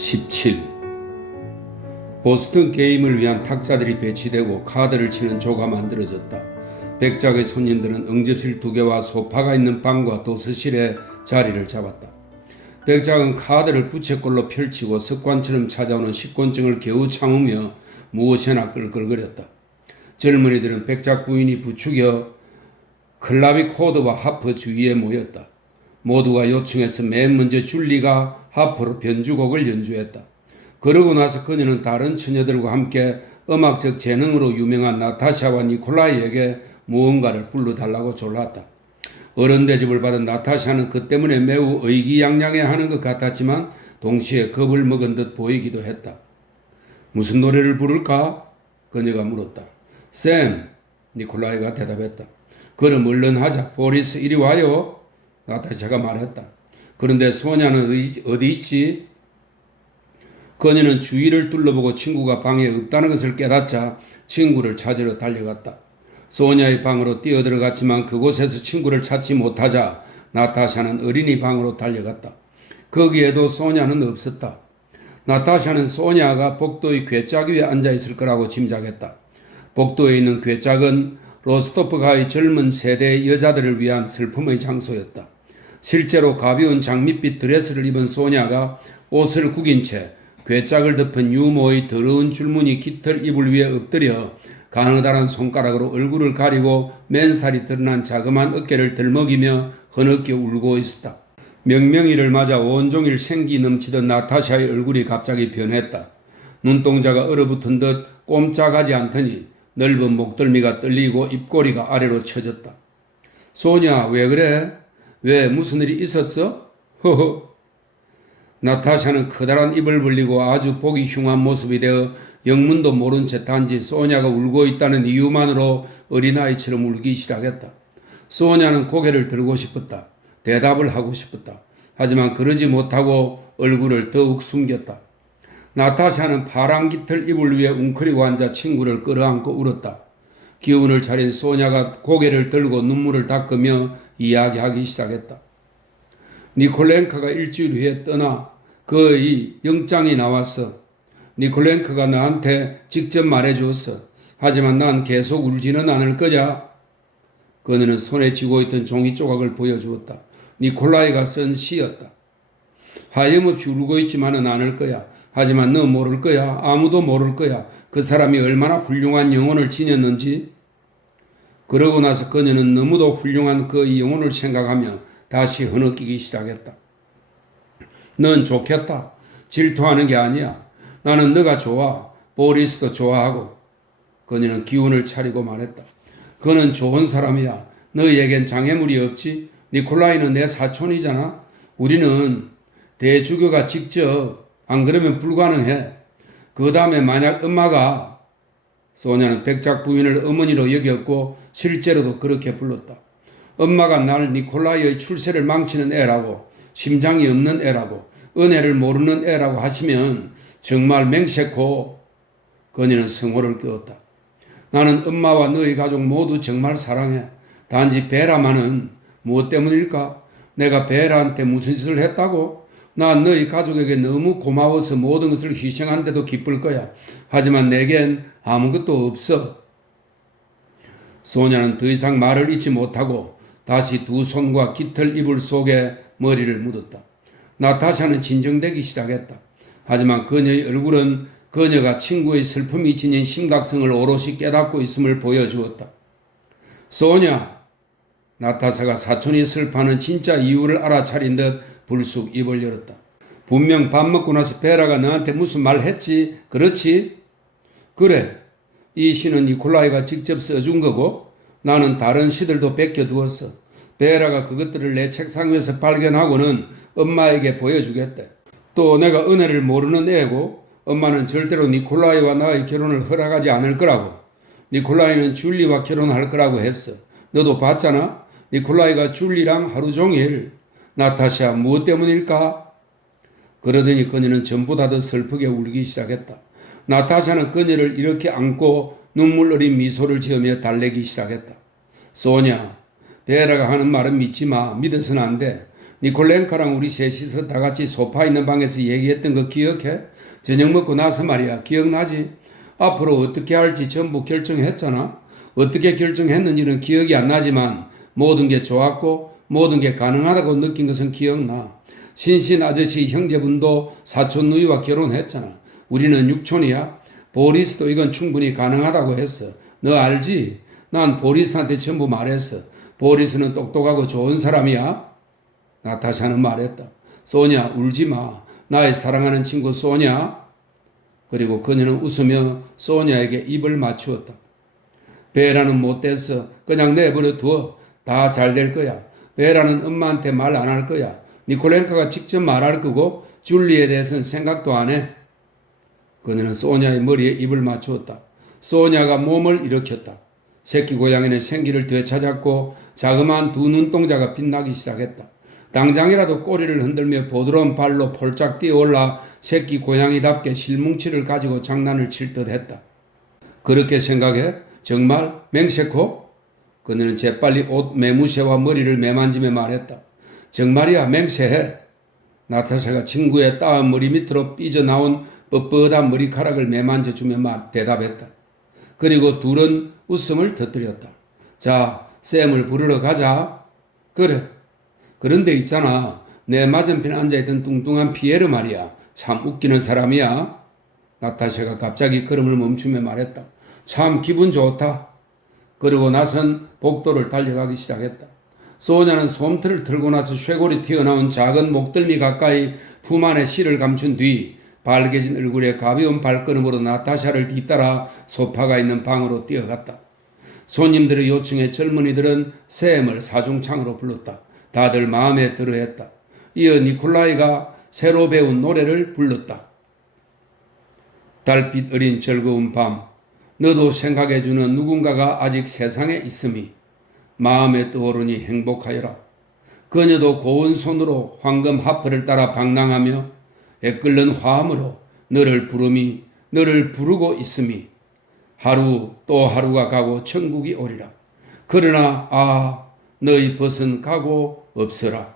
17. 보스턴 게임을 위한 탁자들이 배치되고 카드를 치는 조가 만들어졌다. 백작의 손님들은 응접실 2개와 소파가 있는 방과 도서실에 자리를 잡았다. 백작은 카드를 부채꼴로 펼치고 습관처럼 찾아오는 식곤증을 겨우 참으며 무엇이나 끌끌거렸다. 젊은이들은 백작 부인이 부추겨 클라비코드와 하프 주위에 모였다. 모두가 요청해서 맨 먼저 줄리가 하프로 변주곡을 연주했다. 그러고 나서 그녀는 다른 처녀들과 함께 음악적 재능으로 유명한 나타샤와 니콜라이에게 무언가를 불러달라고 졸랐다. 어른 대접을 받은 나타샤는 그 때문에 매우 의기양양해하는 것 같았지만 동시에 겁을 먹은 듯 보이기도 했다. 무슨 노래를 부를까? 그녀가 물었다. 샘, 니콜라이가 대답했다. 그럼 얼른 하자. 보리스 이리 와요. 나타샤가 말했다. 그런데 소냐는 어디 있지? 그녀는 주위를 둘러보고 친구가 방에 없다는 것을 깨닫자 친구를 찾으러 달려갔다. 소냐의 방으로 뛰어들어갔지만 그곳에서 친구를 찾지 못하자 나타샤는 어린이 방으로 달려갔다. 거기에도 소냐는 없었다. 나타샤는 소냐가 복도의 괴짝 위에 앉아있을 거라고 짐작했다. 복도에 있는 괴짝은 로스토프가의 젊은 세대의 여자들을 위한 슬픔의 장소였다. 실제로 가벼운 장밋빛 드레스를 입은 소냐가 옷을 구긴 채 괴짝을 덮은 유모의 더러운 줄무늬 깃털 이불 위에 엎드려 가느다란 손가락으로 얼굴을 가리고 맨살이 드러난 자그마한 어깨를 들먹이며 흐느껴 울고 있었다. 명명일을 맞아 온종일 생기 넘치던 나타샤의 얼굴이 갑자기 변했다. 눈동자가 얼어붙은 듯 꼼짝하지 않더니 넓은 목덜미가 떨리고 입꼬리가 아래로 처졌다. 소냐, 왜 그래? 왜 무슨 일이 있었어? 허허. 나타샤는 커다란 입을 벌리고 아주 보기 흉한 모습이 되어 영문도 모른 채 단지 소냐가 울고 있다는 이유만으로 어린아이처럼 울기 시작했다. 소냐는 고개를 들고 싶었다. 대답을 하고 싶었다. 하지만 그러지 못하고 얼굴을 더욱 숨겼다. 나타샤는 파란 깃털 이불 위에 웅크리고 앉아 친구를 끌어안고 울었다. 기운을 차린 소냐가 고개를 들고 눈물을 닦으며 이야기하기 시작했다. 니콜렌카가 일주일 후에 떠나 그의 영장이 나왔어. 니콜렌카가 나한테 직접 말해주었어. 하지만 난 계속 울지는 않을 거야. 그녀는 손에 쥐고 있던 종이 조각을 보여주었다. 니콜라이가 쓴 시였다. 하염없이 울고 있지만은 않을 거야. 하지만 너 모를 거야. 아무도 모를 거야. 그 사람이 얼마나 훌륭한 영혼을 지녔는지. 그러고 나서 그녀는 너무도 훌륭한 그 영혼을 생각하며 다시 흐느끼기 시작했다. 넌 좋겠다. 질투하는 게 아니야. 나는 너가 좋아. 보리스도 좋아하고. 그녀는 기운을 차리고 말했다. 그는 좋은 사람이야. 너희에겐 장애물이 없지. 니콜라이는 내 사촌이잖아. 우리는 대주교가 직접 안 그러면 불가능해. 그 다음에 만약 엄마가 소냐는 백작 부인을 어머니로 여겼고 실제로도 그렇게 불렀다. 엄마가 날 니콜라이의 출세를 망치는 애라고 심장이 없는 애라고 은혜를 모르는 애라고 하시면 정말 맹세코 그녀는 성호를 그었다. 나는 엄마와 너희 가족 모두 정말 사랑해. 단지 베라만은 무엇 때문일까? 내가 베라한테 무슨 짓을 했다고? 난 너희 가족에게 너무 고마워서 모든 것을 희생한데도 기쁠 거야. 하지만 내겐 아무것도 없어. 소냐는 더 이상 말을 잇지 못하고 다시 두 손과 깃털 이불 속에 머리를 묻었다. 나타샤는 진정되기 시작했다. 하지만 그녀의 얼굴은 그녀가 친구의 슬픔이 지닌 심각성을 오롯이 깨닫고 있음을 보여주었다. 소냐, 나타샤가 사촌이 슬퍼하는 진짜 이유를 알아차린 듯 불쑥 입을 열었다. 분명 밥 먹고 나서 베라가 너한테 무슨 말 했지? 그렇지? 그래. 이 시는 니콜라이가 직접 써준 거고 나는 다른 시들도 뺏겨두었어. 베라가 그것들을 내 책상 위에서 발견하고는 엄마에게 보여주겠대. 또 내가 은혜를 모르는 애고 엄마는 절대로 니콜라이와 나의 결혼을 허락하지 않을 거라고. 니콜라이는 줄리와 결혼할 거라고 했어. 너도 봤잖아? 니콜라이가 줄리랑 하루 종일. 나타샤, 무엇 때문일까? 그러더니 그녀는 전보다 더 슬프게 울기 시작했다. 나타샤는 그녀를 이렇게 안고 눈물 어린 미소를 지으며 달래기 시작했다. 소냐, 베라가 하는 말은 믿지 마. 믿어서는 안 돼. 니콜렌카랑 우리 셋이서 다 같이 소파 있는 방에서 얘기했던 거 기억해? 저녁 먹고 나서 말이야. 기억나지? 앞으로 어떻게 할지 전부 결정했잖아. 어떻게 결정했는지는 기억이 안 나지만 모든 게 좋았고 모든 게 가능하다고 느낀 것은 기억나. 신신 아저씨 형제분도 사촌 누이와 결혼했잖아. 우리는 육촌이야. 보리스도 이건 충분히 가능하다고 했어. 너 알지? 난 보리스한테 전부 말했어. 보리스는 똑똑하고 좋은 사람이야. 나타샤는 말했다. 소냐, 울지 마. 나의 사랑하는 친구 소냐. 그리고 그녀는 웃으며 소냐에게 입을 맞추었다. 베라는 못됐어. 그냥 내버려 두어. 다 잘 될 거야. 베라는 엄마한테 말 안 할 거야. 니콜렌카가 직접 말할 거고 줄리에 대해서는 생각도 안 해. 그녀는 소냐의 머리에 입을 맞추었다. 소냐가 몸을 일으켰다. 새끼 고양이는 생기를 되찾았고 자그마한 두 눈동자가 빛나기 시작했다. 당장이라도 꼬리를 흔들며 부드러운 발로 폴짝 뛰어올라 새끼 고양이답게 실뭉치를 가지고 장난을 칠 듯했다. 그렇게 생각해? 정말? 맹세코? 그녀는 재빨리 옷 매무새와 머리를 매만지며 말했다. 정말이야, 맹세해. 나타샤가 친구의 따은 머리 밑으로 삐져나온 뻣뻣한 머리카락을 매만져주며 대답했다. 그리고 둘은 웃음을 터뜨렸다. 자, 샘을 부르러 가자. 그래. 그런데 있잖아. 내 맞은편에 앉아있던 뚱뚱한 피에르 말이야. 참 웃기는 사람이야. 나타샤가 갑자기 걸음을 멈추며 말했다. 참 기분 좋다. 그러고 나선 복도를 달려가기 시작했다. 소냐는 솜털을 털고 나서 쇄골이 튀어나온 작은 목덜미 가까이 품 안에 실을 감춘 뒤 발개진 얼굴에 가벼운 발걸음으로 나타샤를 뒤따라 소파가 있는 방으로 뛰어갔다. 손님들의 요청에 젊은이들은 샘을 사중창으로 불렀다. 다들 마음에 들어했다. 이어 니콜라이가 새로 배운 노래를 불렀다. 달빛 어린 즐거운 밤, 너도 생각해주는 누군가가 아직 세상에 있음이 마음에 떠오르니 행복하여라. 그녀도 고운 손으로 황금 하프를 따라 방랑하며 애끓는 화음으로 너를 부르고 있음이 하루 또 하루가 가고 천국이 오리라. 그러나 너희 벗은 가고 없어라.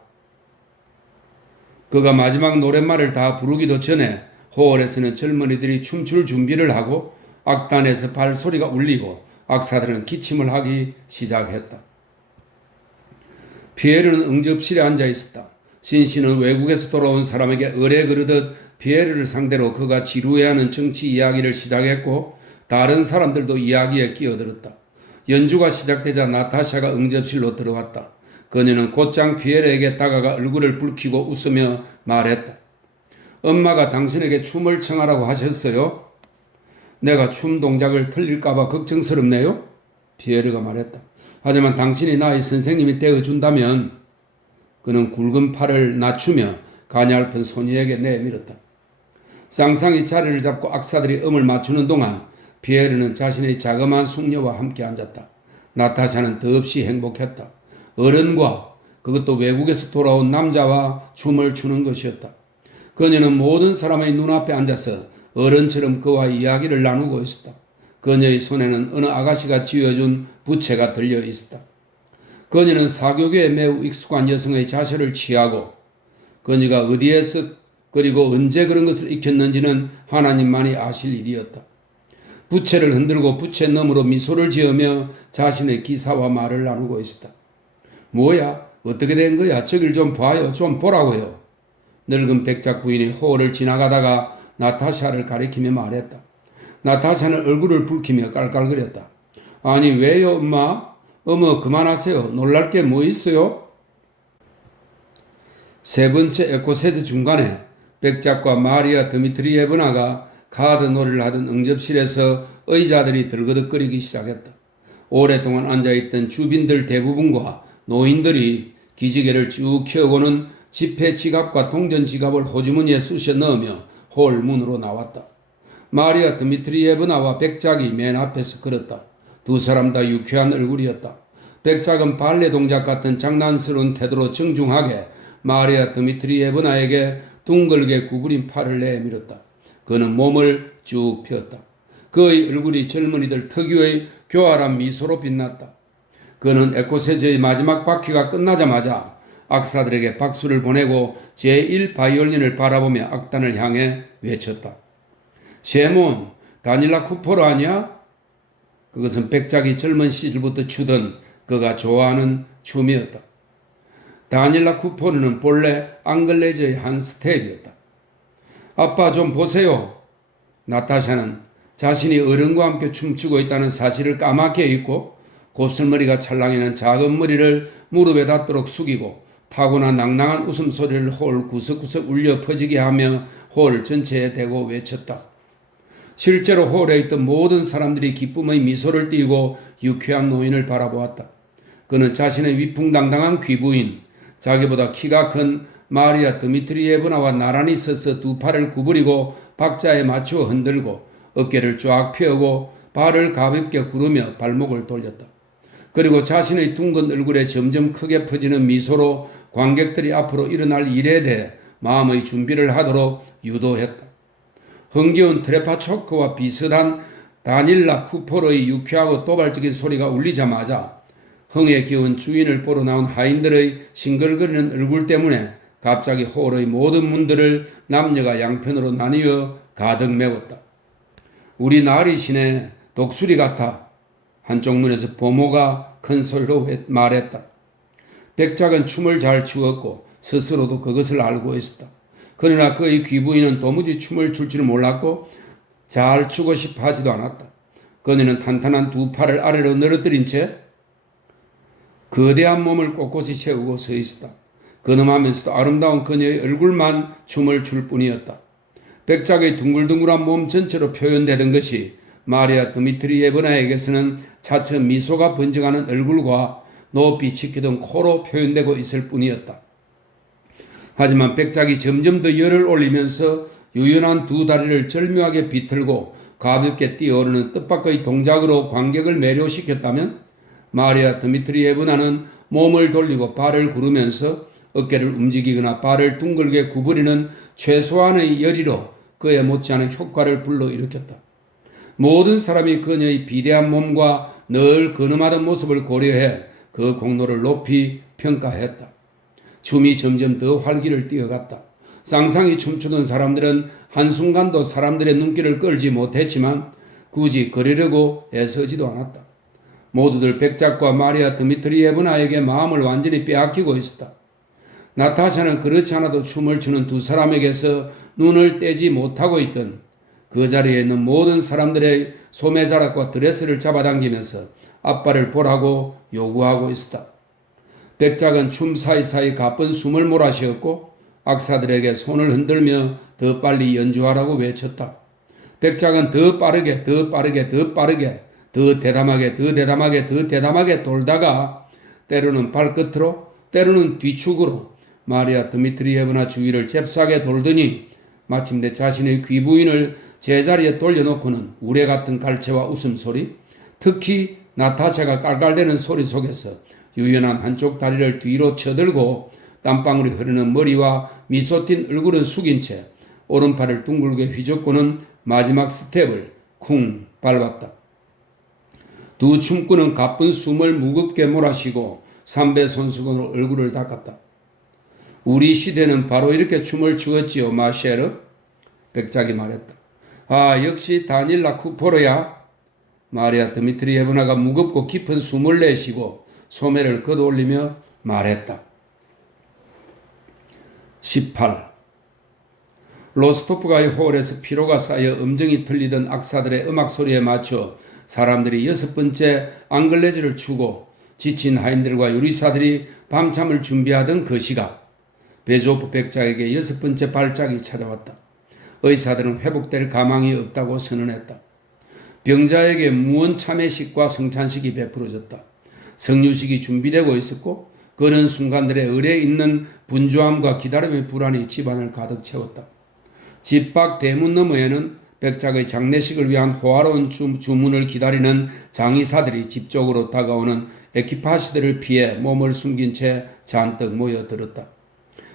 그가 마지막 노랫말을 다 부르기도 전에 홀에서는 젊은이들이 춤출 준비를 하고 악단에서 발소리가 울리고 악사들은 기침을 하기 시작했다. 피에르는 응접실에 앉아 있었다. 신씨는 외국에서 돌아온 사람에게 의뢰 그르듯 피에르를 상대로 그가 지루해하는 정치 이야기를 시작했고 다른 사람들도 이야기에 끼어들었다. 연주가 시작되자 나타샤가 응접실로 들어왔다. 그녀는 곧장 피에르에게 다가가 얼굴을 붉히고 웃으며 말했다. 엄마가 당신에게 춤을 청하라고 하셨어요? 내가 춤 동작을 틀릴까봐 걱정스럽네요? 피에르가 말했다. 하지만 당신이 나의 선생님이 되어준다면 그는 굵은 팔을 낮추며 가냘픈 소녀에게 내밀었다. 쌍쌍이 자리를 잡고 악사들이 음을 맞추는 동안 피에르는 자신의 자그마한 숙녀와 함께 앉았다. 나타샤는 더없이 행복했다. 어른과 그것도 외국에서 돌아온 남자와 춤을 추는 것이었다. 그녀는 모든 사람의 눈앞에 앉아서 어른처럼 그와 이야기를 나누고 있었다. 그녀의 손에는 어느 아가씨가 쥐어준 부채가 들려 있었다. 그녀는 사교계에 매우 익숙한 여성의 자세를 취하고 그녀가 어디에서 그리고 언제 그런 것을 익혔는지는 하나님만이 아실 일이었다. 부채를 흔들고 부채 너머로 미소를 지으며 자신의 기사와 말을 나누고 있었다. 뭐야? 어떻게 된 거야? 저길 좀 봐요. 좀 보라고요. 늙은 백작 부인이 호를 지나가다가 나타샤를 가리키며 말했다. 나타샤는 얼굴을 붉히며 깔깔거렸다. 아니 왜요 엄마? 어머 그만하세요. 놀랄 게 뭐 있어요? 세 번째 에코세드 중간에 백작과 마리아 드미트리예브나가 카드 놀이를 하던 응접실에서 의자들이 들거덕거리기 시작했다. 오랫동안 앉아있던 주빈들 대부분과 노인들이 기지개를 쭉 켜고는 지폐 지갑과 동전 지갑을 호주머니에 쑤셔 넣으며 홀 문으로 나왔다. 마리아 드미트리예브나와 백작이 맨 앞에서 걸었다. 두 사람 다 유쾌한 얼굴이었다. 백작은 발레 동작 같은 장난스러운 태도로 정중하게 마리아 드미트리예브나에게 둥글게 구부린 팔을 내밀었다. 그는 몸을 쭉 폈다. 그의 얼굴이 젊은이들 특유의 교활한 미소로 빛났다. 그는 에코세즈의 마지막 바퀴가 끝나자마자 악사들에게 박수를 보내고 제1바이올린을 바라보며 악단을 향해 외쳤다. 셰몬, 다닐라 쿠퍼로 아니야? 그것은 백작이 젊은 시절부터 추던 그가 좋아하는 춤이었다. 다닐라 쿠퍼르는 본래 앙글레즈의 한 스텝이었다. 아빠 좀 보세요. 나타샤는 자신이 어른과 함께 춤추고 있다는 사실을 까맣게 잊고 곱슬머리가 찰랑이는 작은 머리를 무릎에 닿도록 숙이고 타고난 낭낭한 웃음소리를 홀 구석구석 울려 퍼지게 하며 홀 전체에 대고 외쳤다. 실제로 홀에 있던 모든 사람들이 기쁨의 미소를 띄우고 유쾌한 노인을 바라보았다. 그는 자신의 위풍당당한 귀부인, 자기보다 키가 큰 마리아 드미트리예브나와 나란히 서서 두 팔을 구부리고 박자에 맞추어 흔들고 어깨를 쫙 펴고 발을 가볍게 구르며 발목을 돌렸다. 그리고 자신의 둥근 얼굴에 점점 크게 퍼지는 미소로 관객들이 앞으로 일어날 일에 대해 마음의 준비를 하도록 유도했다. 흥겨운 트레파초크와 비슷한 다닐라 쿠퍼로의 유쾌하고 도발적인 소리가 울리자마자 흥에 기운 주인을 보러 나온 하인들의 싱글거리는 얼굴 때문에 갑자기 홀의 모든 문들을 남녀가 양편으로 나뉘어 가득 메웠다. 우리 나리시네 독수리 같아. 한쪽 문에서 보모가 큰 소리로 말했다. 백작은 춤을 잘 추었고 스스로도 그것을 알고 있었다. 그러나 그의 귀부인은 도무지 춤을 출 줄 몰랐고 잘 추고 싶어 하지도 않았다. 그녀는 탄탄한 두 팔을 아래로 늘어뜨린 채 거대한 몸을 꼿꼿이 채우고 서 있었다. 근엄하면서도 아름다운 그녀의 얼굴만 춤을 출 뿐이었다. 백작의 둥글둥글한 몸 전체로 표현되던 것이 마리아 드미트리예브나에게서는 차츰 미소가 번져가는 얼굴과 높이 치키던 코로 표현되고 있을 뿐이었다. 하지만 백작이 점점 더 열을 올리면서 유연한 두 다리를 절묘하게 비틀고 가볍게 뛰어오르는 뜻밖의 동작으로 관객을 매료시켰다면 마리아 드미트리예브나는 몸을 돌리고 발을 구르면서 어깨를 움직이거나 발을 둥글게 구부리는 최소한의 열의로 그에 못지않은 효과를 불러일으켰다. 모든 사람이 그녀의 비대한 몸과 늘 근엄하던 모습을 고려해 그 공로를 높이 평가했다. 춤이 점점 더 활기를 띠어갔다. 쌍쌍이 춤추던 사람들은 한순간도 사람들의 눈길을 끌지 못했지만 굳이 그러려고 애쓰지도 않았다. 모두들 백작과 마리아 드미트리예브나에게 마음을 완전히 빼앗기고 있었다. 나타샤는 그렇지 않아도 춤을 추는 두 사람에게서 눈을 떼지 못하고 있던 그 자리에 있는 모든 사람들의 소매자락과 드레스를 잡아당기면서 아빠를 보라고 요구하고 있었다. 백작은 춤 사이사이 가쁜 숨을 몰아쉬었고 악사들에게 손을 흔들며 더 빨리 연주하라고 외쳤다. 백작은 더 빠르게 더 빠르게 더 빠르게 더 대담하게 더 대담하게 더 대담하게 돌다가 때로는 발끝으로 때로는 뒤축으로 마리아 드미트리예브나 주위를 잽싸게 돌더니 마침내 자신의 귀부인을 제자리에 돌려놓고는 우레 같은 갈채와 웃음소리, 특히 나타샤가 깔깔대는 소리 속에서 유연한 한쪽 다리를 뒤로 쳐들고 땀방울이 흐르는 머리와 미소 띤 얼굴은 숙인 채 오른팔을 둥글게 휘젓고는 마지막 스텝을 쿵 밟았다. 두 춤꾼은 가쁜 숨을 무겁게 몰아쉬고 삼배 손수건으로 얼굴을 닦았다. 우리 시대는 바로 이렇게 춤을 추었지요, 마셰르? 백작이 말했다. 아, 역시 다닐라 쿠포르야. 마리아 드미트리예브나가 무겁고 깊은 숨을 내쉬고 소매를 걷어올리며 말했다. 18. 로스토프가의 홀에서 피로가 쌓여 음정이 틀리던 악사들의 음악 소리에 맞춰 사람들이 6번째 앙글레즈를 추고 지친 하인들과 요리사들이 밤잠을 준비하던 그 시각 베조프 백작에게 6번째 발작이 찾아왔다. 의사들은 회복될 가망이 없다고 선언했다. 병자에게 무언 참회식과 성찬식이 베풀어졌다. 성유식이 준비되고 있었고 그런 순간들에 을에 있는 분주함과 기다림의 불안이 집안을 가득 채웠다. 집 밖 대문 너머에는 백작의 장례식을 위한 호화로운 주문을 기다리는 장의사들이 집 쪽으로 다가오는 에키파시들을 피해 몸을 숨긴 채 잔뜩 모여들었다.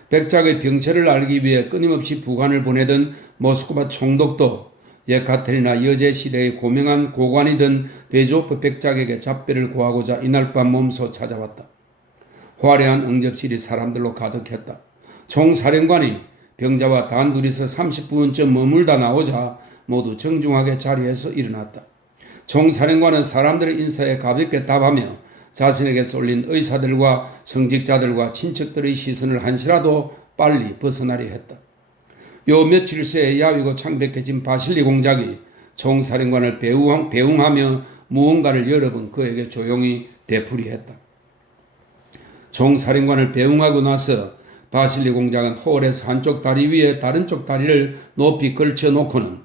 백작의 병세를 알기 위해 끊임없이 부관을 보내던 모스크바 총독도 예카테리나 여제 시대의 고명한 고관이던 베조프 백작에게 잡배를 구하고자 이날 밤 몸소 찾아왔다. 화려한 응접실이 사람들로 가득했다. 총사령관이 병자와 단둘이서 30분쯤 머물다 나오자 모두 정중하게 자리에서 일어났다. 총사령관은 사람들의 인사에 가볍게 답하며 자신에게 쏠린 의사들과 성직자들과 친척들의 시선을 한시라도 빨리 벗어나려 했다. 요 며칠 새에 야위고 창백해진 바실리 공작이 총사령관을 배웅하며 무언가를 여러 번 그에게 조용히 되풀이했다. 총사령관을 배웅하고 나서 바실리 공작은 홀에서 한쪽 다리 위에 다른 쪽 다리를 높이 걸쳐 놓고는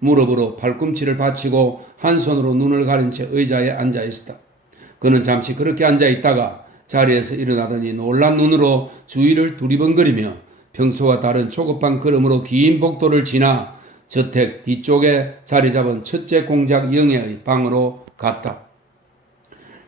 무릎으로 팔꿈치를 받치고 한 손으로 눈을 가린 채 의자에 앉아 있었다. 그는 잠시 그렇게 앉아 있다가 자리에서 일어나더니 놀란 눈으로 주위를 두리번거리며 평소와 다른 조급한 걸음으로 긴 복도를 지나 저택 뒤쪽에 자리 잡은 첫째 공작 영애의 방으로 갔다.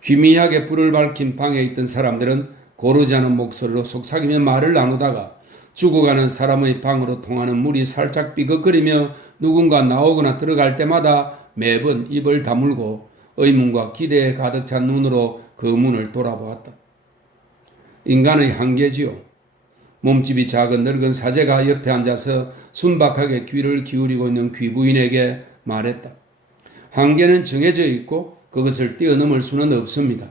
희미하게 불을 밝힌 방에 있던 사람들은 고르지 않은 목소리로 속삭이며 말을 나누다가 죽어가는 사람의 방으로 통하는 문이 살짝 삐걱거리며 누군가 나오거나 들어갈 때마다 매번 입을 다물고 의문과 기대에 가득 찬 눈으로 그 문을 돌아보았다. 인간의 한계지요. 몸집이 작은 늙은 사제가 옆에 앉아서 순박하게 귀를 기울이고 있는 귀부인에게 말했다. 한계는 정해져 있고 그것을 뛰어넘을 수는 없습니다.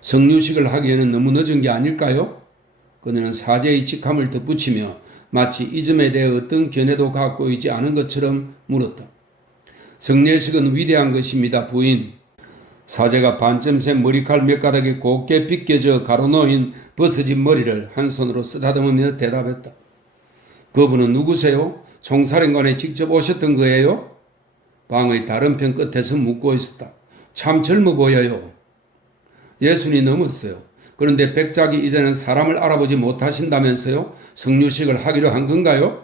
성류식을 하기에는 너무 늦은 게 아닐까요? 그녀는 사제의 직함을 덧붙이며 마치 이 점에 대해 어떤 견해도 갖고 있지 않은 것처럼 물었다. 성례식은 위대한 것입니다, 부인. 사제가 반쯤 센 머리칼 몇 가닥이 곱게 빗겨져 가로놓인 벗어진 머리를 한 손으로 쓰다듬으며 대답했다. 그분은 누구세요? 총사령관에 직접 오셨던 거예요? 방의 다른 편 끝에서 묻고 있었다. 참 젊어 보여요. 60이 넘었어요. 그런데 백작이 이제는 사람을 알아보지 못하신다면서요? 성류식을 하기로 한 건가요?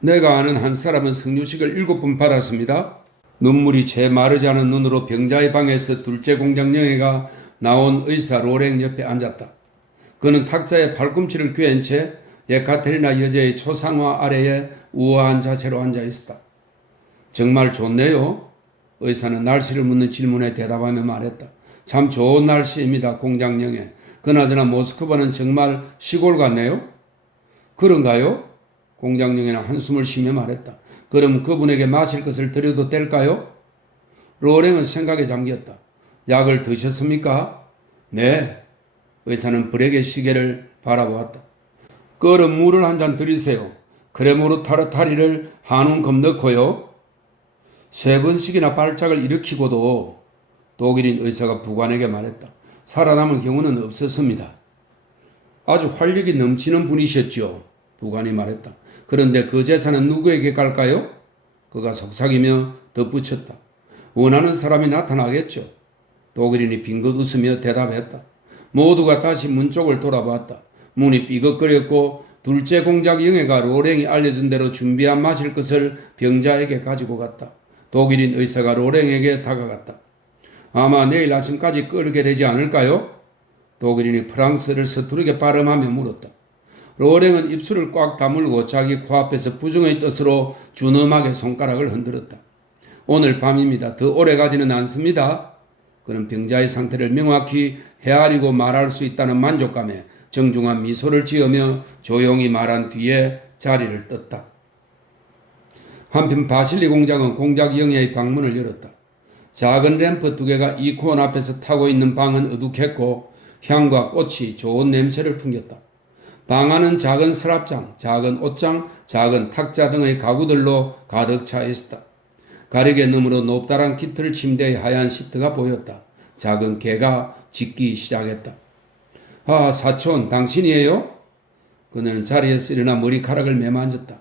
내가 아는 한 사람은 성류식을 7번 받았습니다. 눈물이 채 마르지 않은 눈으로 병자의 방에서 둘째 공작 영애가 나온 의사 로랭 옆에 앉았다. 그는 탁자에 팔꿈치를 꿰은 채 예카테리나 여제의 초상화 아래에 우아한 자세로 앉아 있었다. 정말 좋네요. 의사는 날씨를 묻는 질문에 대답하며 말했다. 참 좋은 날씨입니다, 공작 영애. 그나저나 모스크바는 정말 시골 같네요. 그런가요? 공작 영애는 한숨을 쉬며 말했다. 그럼 그분에게 마실 것을 드려도 될까요? 로랭은 생각에 잠겼다. 약을 드셨습니까? 네. 의사는 불에게 시계를 바라보았다. 끓은 물을 한 잔 드리세요. 크레모르 타르타리를 한 움큼 넣고요. 3번씩이나 발작을 일으키고도 독일인 의사가 부관에게 말했다. 살아남은 경우는 없었습니다. 아주 활력이 넘치는 분이셨죠. 부관이 말했다. 그런데 그 재산은 누구에게 갈까요? 그가 속삭이며 덧붙였다. 원하는 사람이 나타나겠죠. 독일인이 빙긋 웃으며 대답했다. 모두가 다시 문 쪽을 돌아봤다. 문이 삐걱거렸고 둘째 공작 영애가 로랭이 알려준 대로 준비한 마실 것을 병자에게 가지고 갔다. 독일인 의사가 로랭에게 다가갔다. 아마 내일 아침까지 끓게 되지 않을까요? 독일인이 프랑스를 서투르게 발음하며 물었다. 로랭은 입술을 꽉 다물고 자기 코앞에서 부정의 뜻으로 준엄하게 손가락을 흔들었다. 오늘 밤입니다. 더 오래 가지는 않습니다. 그는 병자의 상태를 명확히 헤아리고 말할 수 있다는 만족감에 정중한 미소를 지으며 조용히 말한 뒤에 자리를 떴다. 한편 바실리 공작은 공작 영애의 방문을 열었다. 작은 램프 2개가 이 코원 앞에서 타고 있는 방은 어둑했고 향과 꽃이 좋은 냄새를 풍겼다. 방 안은 작은 서랍장, 작은 옷장, 작은 탁자 등의 가구들로 가득 차 있었다. 가르게 너머로 높다란 깃털 침대의 하얀 시트가 보였다. 작은 개가 짖기 시작했다. 아, 사촌, 당신이에요? 그녀는 자리에서 일어나 머리카락을 매만졌다.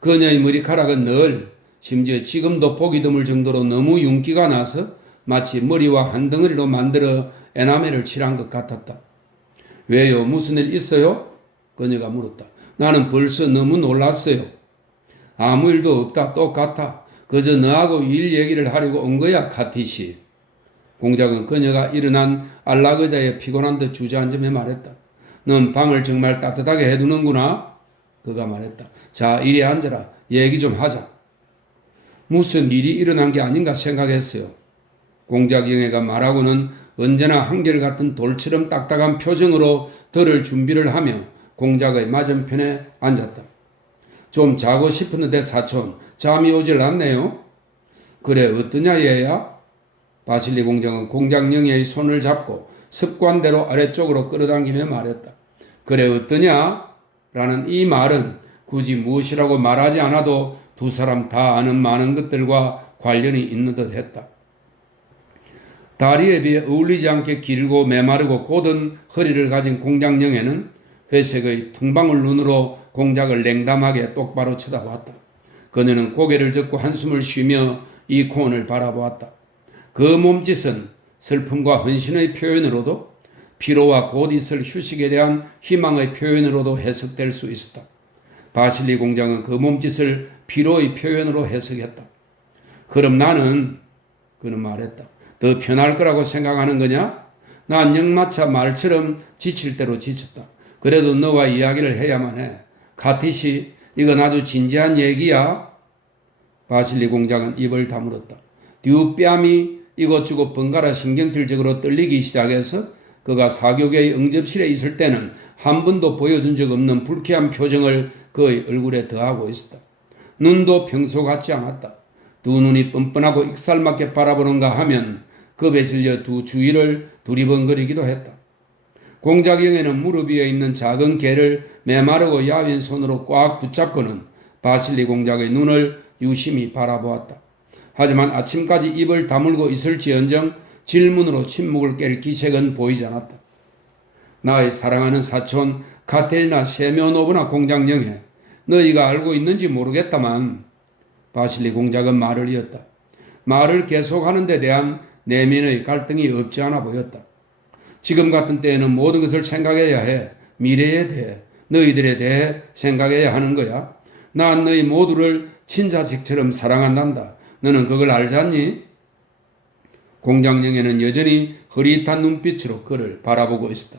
그녀의 머리카락은 늘, 심지어 지금도 보기 드물 정도로 너무 윤기가 나서 마치 머리와 한 덩어리로 만들어 에나멜을 칠한 것 같았다. 왜요? 무슨 일 있어요? 그녀가 물었다. 나는 벌써 너무 놀랐어요. 아무 일도 없다. 똑같아. 그저 너하고 일 얘기를 하려고 온 거야, 카티시. 공작은 그녀가 일어난 안락의자에 피곤한 듯 주저앉으며 말했다. 넌 방을 정말 따뜻하게 해두는구나. 그가 말했다. 자, 이리 앉아라. 얘기 좀 하자. 무슨 일이 일어난 게 아닌가 생각했어요. 공작 영애가 말하고는 언제나 한결같은 돌처럼 딱딱한 표정으로 들을 준비를 하며 공작의 맞은편에 앉았다. 좀 자고 싶었는데 사촌, 잠이 오질 않네요. 그래, 어떠냐 얘야? 바실리 공장은 공장영애의 손을 잡고 습관대로 아래쪽으로 끌어당기며 말했다. 그래, 어떠냐? 라는 이 말은 굳이 무엇이라고 말하지 않아도 두 사람 다 아는 많은 것들과 관련이 있는 듯 했다. 다리에 비해 어울리지 않게 길고 메마르고 곧은 허리를 가진 공장영애는 회색의 퉁방울 눈으로 공작을 냉담하게 똑바로 쳐다보았다. 그녀는 고개를 젓고 한숨을 쉬며 이 콘을 바라보았다. 그 몸짓은 슬픔과 헌신의 표현으로도 피로와 곧 있을 휴식에 대한 희망의 표현으로도 해석될 수 있었다. 바실리 공장은 그 몸짓을 피로의 표현으로 해석했다. 그럼 나는, 그는 말했다. 더 편할 거라고 생각하는 거냐? 난 역마차 말처럼 지칠 대로 지쳤다. 그래도 너와 이야기를 해야만 해. 카티시, 이건 아주 진지한 얘기야. 바실리 공장은 입을 다물었다. 뒷뺨이 이것저것 번갈아 신경질적으로 떨리기 시작해서 그가 사교계의 응접실에 있을 때는 한 번도 보여준 적 없는 불쾌한 표정을 그의 얼굴에 더하고 있었다. 눈도 평소 같지 않았다. 두 눈이 뻔뻔하고 익살맞게 바라보는가 하면 겁에 질려 두 주위를 두리번거리기도 했다. 공작영에는 무릎 위에 있는 작은 개를 메마르고 야윈 손으로 꽉 붙잡고는 바실리 공작의 눈을 유심히 바라보았다. 하지만 아침까지 입을 다물고 있을지언정 질문으로 침묵을 깰 기색은 보이지 않았다. 나의 사랑하는 사촌 카테리나 세메오노브나 공장영애, 너희가 알고 있는지 모르겠다만 바실리 공작은 말을 이었다. 말을 계속하는 데 대한 내면의 갈등이 없지 않아 보였다. 지금 같은 때에는 모든 것을 생각해야 해. 미래에 대해, 너희들에 대해 생각해야 하는 거야. 난 너희 모두를 친자식처럼 사랑한단다. 너는 그걸 알잖니? 공장영애는 여전히 흐릿한 눈빛으로 그를 바라보고 있었다.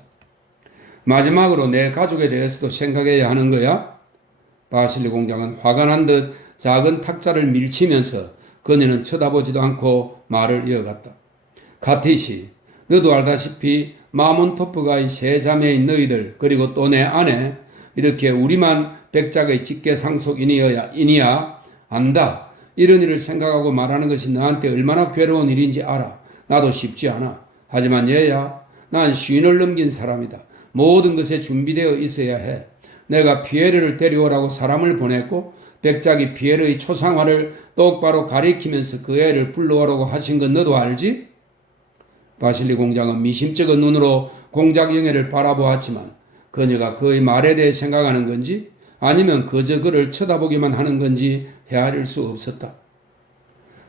마지막으로 내 가족에 대해서도 생각해야 하는 거야? 바실리 공장은 화가 난 듯 작은 탁자를 밀치면서 그녀는 쳐다보지도 않고 말을 이어갔다. 카티시, 너도 알다시피 마몬토프가의 세 자매인 너희들 그리고 또 내 아내 이렇게 우리만 백작의 직계상속인이야 안다. 이런 일을 생각하고 말하는 것이 너한테 얼마나 괴로운 일인지 알아. 나도 쉽지 않아. 하지만 얘야, 난 쉰을 넘긴 사람이다. 모든 것에 준비되어 있어야 해. 내가 피에르를 데려오라고 사람을 보냈고 백작이 피에르의 초상화를 똑바로 가리키면서 그 애를 불러오라고 하신 건 너도 알지? 바실리 공장은 미심쩍은 눈으로 공작영애를 바라보았지만 그녀가 그의 말에 대해 생각하는 건지 아니면 그저 그를 쳐다보기만 하는 건지 헤아릴 수 없었다.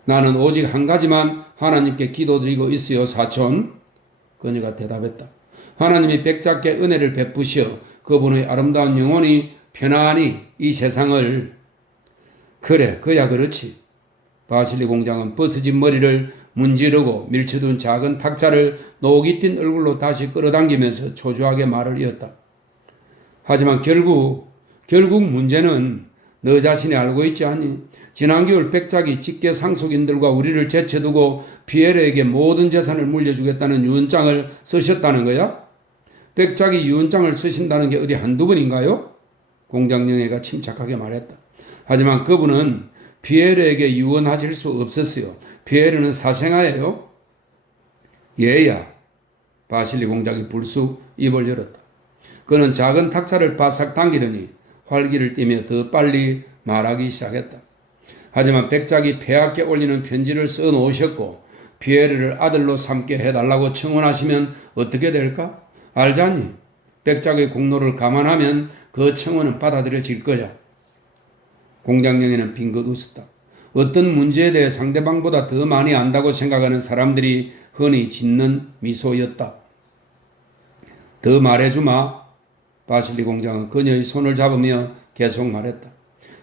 나는 오직 한 가지만 하나님께 기도드리고 있어요, 사촌. 그녀가 대답했다. 하나님이 백작께 은혜를 베푸시어 그분의 아름다운 영혼이 편안히 이 세상을. 그래, 그야 그렇지. 바실리 공장은 벗어진 머리를 문지르고 밀쳐둔 작은 탁자를 녹이 튄 얼굴로 다시 끌어당기면서 초조하게 말을 이었다. 하지만 결국 문제는 너 자신이 알고 있지 않니? 지난 겨울 백작이 직계 상속인들과 우리를 제쳐두고 피에르에게 모든 재산을 물려주겠다는 유언장을 쓰셨다는 거야? 백작이 유언장을 쓰신다는 게 어디 한두 번인가요? 공장영애가 침착하게 말했다. 하지만 그분은 피에르에게 유언하실 수 없었어요. 피에르는 사생아예요. 얘야. 바실리 공장이 불쑥 입을 열었다. 그는 작은 탁자를 바싹 당기더니 활기를 띠며 더 빨리 말하기 시작했다. 하지만 백작이 폐하께 올리는 편지를 써 놓으셨고 피에르를 아들로 삼게 해달라고 청원하시면 어떻게 될까? 알잖니? 백작의 공로를 감안하면 그 청원은 받아들여질 거야. 공장영애는 빙긋 웃었다. 어떤 문제에 대해 상대방보다 더 많이 안다고 생각하는 사람들이 흔히 짓는 미소였다. 더 말해주마. 바실리 공장은 그녀의 손을 잡으며 계속 말했다.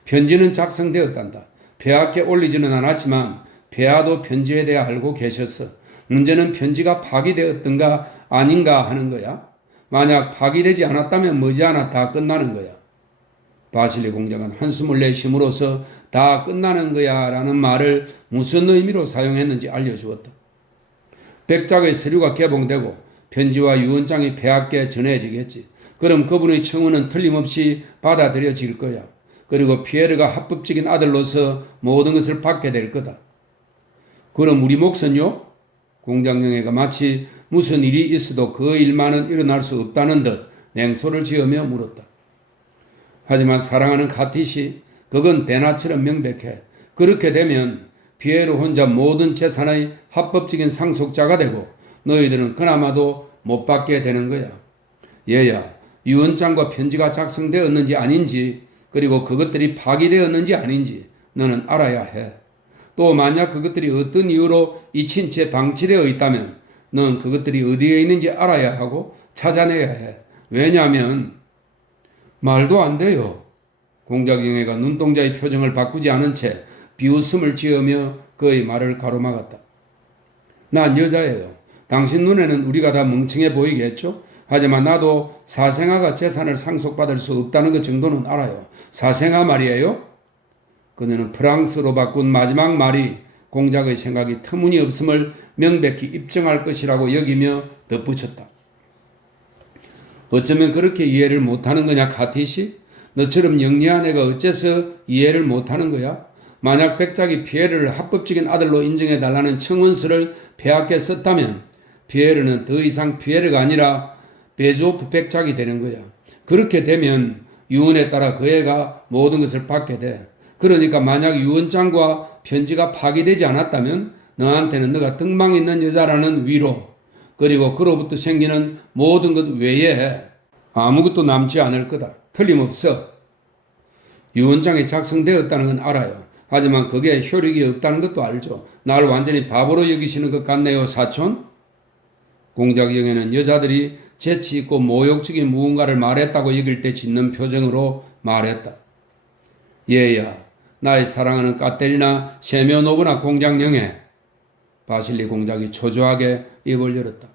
편지는 작성되었단다. 폐하께 올리지는 않았지만 폐하도 편지에 대해 알고 계셨어. 문제는 편지가 파기되었던가 아닌가 하는 거야. 만약 파기되지 않았다면 머지않아 다 끝나는 거야. 바실리 공장은 한숨을 내쉬므로써 다 끝나는 거야 라는 말을 무슨 의미로 사용했는지 알려주었다. 백작의 서류가 개봉되고 편지와 유언장이 폐하께 전해지겠지. 그럼 그분의 청원은 틀림없이 받아들여질 거야. 그리고 피에르가 합법적인 아들로서 모든 것을 받게 될 거다. 그럼 우리 몫은요? 공장영애가 마치 무슨 일이 있어도 그 일만은 일어날 수 없다는 듯 냉소를 지으며 물었다. 하지만 사랑하는 카티시, 그건 대나처럼 명백해. 그렇게 되면 피에르 혼자 모든 재산의 합법적인 상속자가 되고 너희들은 그나마도 못 받게 되는 거야. 얘야, 유언장과 편지가 작성되었는지 아닌지, 그리고 그것들이 파기되었는지 아닌지 너는 알아야 해. 또 만약 그것들이 어떤 이유로 잊힌 채 방치되어 있다면 넌 그것들이 어디에 있는지 알아야 하고 찾아내야 해. 왜냐하면 말도 안 돼요. 공작영애가 눈동자의 표정을 바꾸지 않은 채 비웃음을 지으며 그의 말을 가로막았다. 난 여자예요. 당신 눈에는 우리가 다 멍청해 보이겠죠? 하지만 나도 사생아가 재산을 상속받을 수 없다는 것 정도는 알아요. 사생아 말이에요? 그녀는 프랑스로 바꾼 마지막 말이 공작의 생각이 터무니없음을 명백히 입증할 것이라고 여기며 덧붙였다. 어쩌면 그렇게 이해를 못하는 거냐, 카티시? 너처럼 영리한 애가 어째서 이해를 못하는 거야? 만약 백작이 피에르를 합법적인 아들로 인정해달라는 청원서를 폐하께 썼다면 피에르는 더 이상 피에르가 아니라 베조프 백작이 되는 거야. 그렇게 되면 유언에 따라 그 애가 모든 것을 받게 돼. 그러니까 만약 유언장과 편지가 파기되지 않았다면 너한테는 너가 등망 있는 여자라는 위로, 그리고 그로부터 생기는 모든 것 외에 아무것도 남지 않을 거다. 틀림없어. 유언장이 작성되었다는 건 알아요. 하지만 그게 효력이 없다는 것도 알죠. 날 완전히 바보로 여기시는 것 같네요, 사촌? 공작영애는 여자들이 재치 있고 모욕적인 무언가를 말했다고 여길 때 짓는 표정으로 말했다. 얘야, 나의 사랑하는 까테리나 세면오브나 공작영애. 바실리 공작이 초조하게 입을 열었다.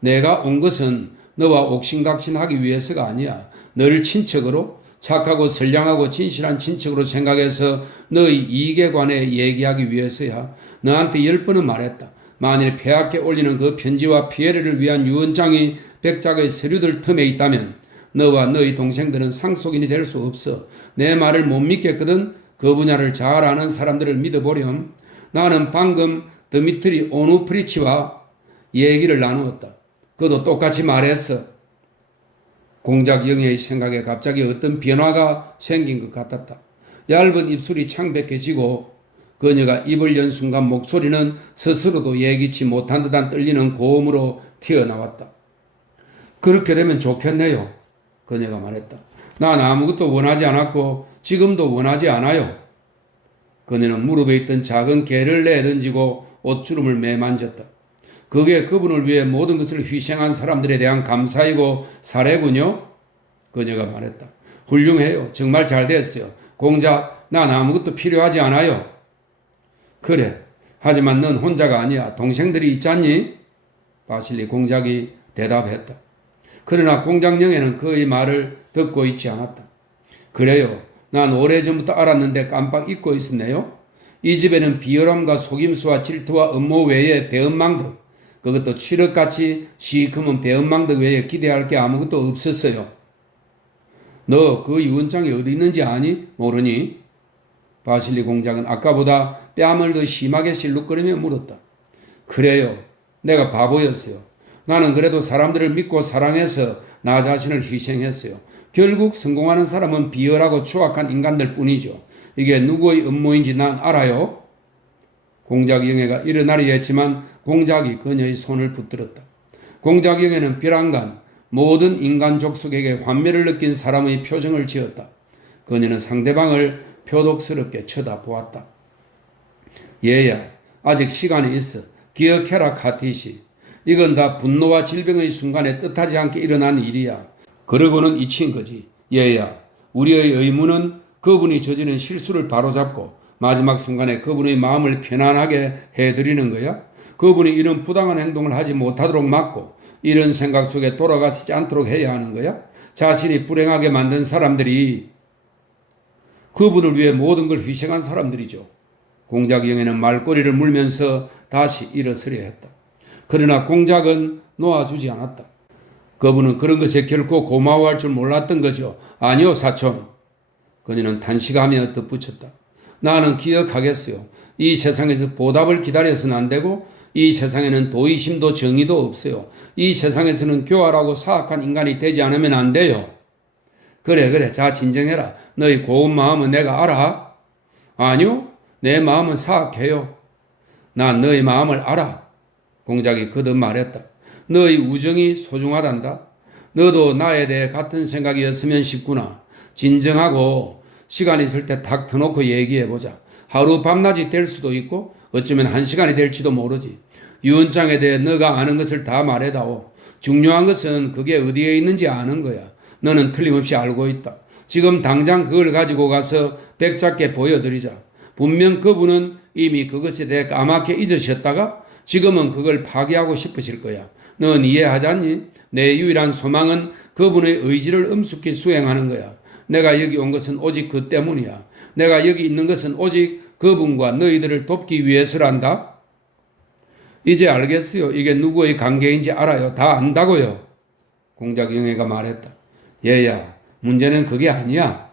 내가 온 것은 너와 옥신각신하기 위해서가 아니야. 너를 친척으로, 착하고 선량하고 진실한 친척으로 생각해서 너의 이익에 관해 얘기하기 위해서야. 너한테 10번은 말했다. 만일 폐하께 올리는 그 편지와 피에르를 위한 유언장이 백작의 서류들 틈에 있다면 너와 너희 동생들은 상속인이 될 수 없어. 내 말을 못 믿겠거든. 그 분야를 잘 아는 사람들을 믿어보렴. 나는 방금 드미트리 오누프리치와 얘기를 나누었다. 그도 똑같이 말했어. 공작영애의 생각에 갑자기 어떤 변화가 생긴 것 같았다. 얇은 입술이 창백해지고 그녀가 입을 연 순간 목소리는 스스로도 예기치 못한 듯한 떨리는 고음으로 튀어나왔다. 그렇게 되면 좋겠네요. 그녀가 말했다. 난 아무것도 원하지 않았고 지금도 원하지 않아요. 그녀는 무릎에 있던 작은 개를 내던지고 옷주름을 매만졌다. 그게 그분을 위해 모든 것을 희생한 사람들에 대한 감사이고 사례군요. 그녀가 말했다. 훌륭해요. 정말 잘 됐어요. 공작, 난 아무것도 필요하지 않아요. 그래. 하지만 넌 혼자가 아니야. 동생들이 있잖니? 바실리 공작이 대답했다. 그러나 공작영애는 그의 말을 듣고 있지 않았다. 그래요. 난 오래전부터 알았는데 깜빡 잊고 있었네요. 이 집에는 비열함과 속임수와 질투와 음모 외에 배은망덕, 그것도 칠흑같이 시커먼 배은망덕 외에 기대할 게 아무것도 없었어요. 너 그 유언장이 어디 있는지 아니? 모르니? 바실리 공작은 아까보다 뺨을 더 심하게 실룩거리며 물었다. 그래요. 내가 바보였어요. 나는 그래도 사람들을 믿고 사랑해서 나 자신을 희생했어요. 결국 성공하는 사람은 비열하고 추악한 인간들 뿐이죠. 이게 누구의 음모인지 난 알아요. 공작영애가 일어나려 했지만 공작이 그녀의 손을 붙들었다. 공작영애는 벼랑간 모든 인간 족속에게 환멸을 느낀 사람의 표정을 지었다. 그녀는 상대방을 표독스럽게 쳐다보았다. 얘야, 아직 시간이 있어. 기억해라, 카티시. 이건 다 분노와 질병의 순간에 뜻하지 않게 일어난 일이야. 그러고는 잊힌 거지. 얘야, 우리의 의무는 그분이 저지른 실수를 바로잡고 마지막 순간에 그분의 마음을 편안하게 해드리는 거야. 그분이 이런 부당한 행동을 하지 못하도록 막고 이런 생각 속에 돌아가지 않도록 해야 하는 거야. 자신이 불행하게 만든 사람들이 그분을 위해 모든 걸 희생한 사람들이죠. 공작영애는 말꼬리를 물면서 다시 일어서려 했다. 그러나 공작은 놓아주지 않았다. 그분은 그런 것에 결코 고마워할 줄 몰랐던 거죠. 아니요, 사촌. 그녀는 단식하며 덧붙였다. 나는 기억하겠어요. 이 세상에서 보답을 기다려서는 안 되고 이 세상에는 도의심도 정의도 없어요. 이 세상에서는 교활하고 사악한 인간이 되지 않으면 안 돼요. 그래. 자, 진정해라. 너희 고운 마음은 내가 알아. 아니요. 내 마음은 사악해요. 난 너희 마음을 알아. 공작이 거듭 말했다. 너희 우정이 소중하단다. 너도 나에 대해 같은 생각이었으면 싶구나. 진정하고 시간 있을 때 탁 터놓고 얘기해보자. 하루 밤낮이 될 수도 있고 어쩌면 1시간이 될지도 모르지. 유언장에 대해 너가 아는 것을 다 말해다오. 중요한 것은 그게 어디에 있는지 아는 거야. 너는 틀림없이 알고 있다. 지금 당장 그걸 가지고 가서 백작께 보여드리자. 분명 그분은 이미 그것에 대해 까맣게 잊으셨다가 지금은 그걸 파괴하고 싶으실 거야. 넌 이해하잖니? 내 유일한 소망은 그분의 의지를 엄숙히 수행하는 거야. 내가 여기 온 것은 오직 그 때문이야. 내가 여기 있는 것은 오직 그분과 너희들을 돕기 위해서란다. 이제 알겠어요. 이게 누구의 관계인지 알아요. 다 안다고요. 공작영애가 말했다. 얘야, 문제는 그게 아니야.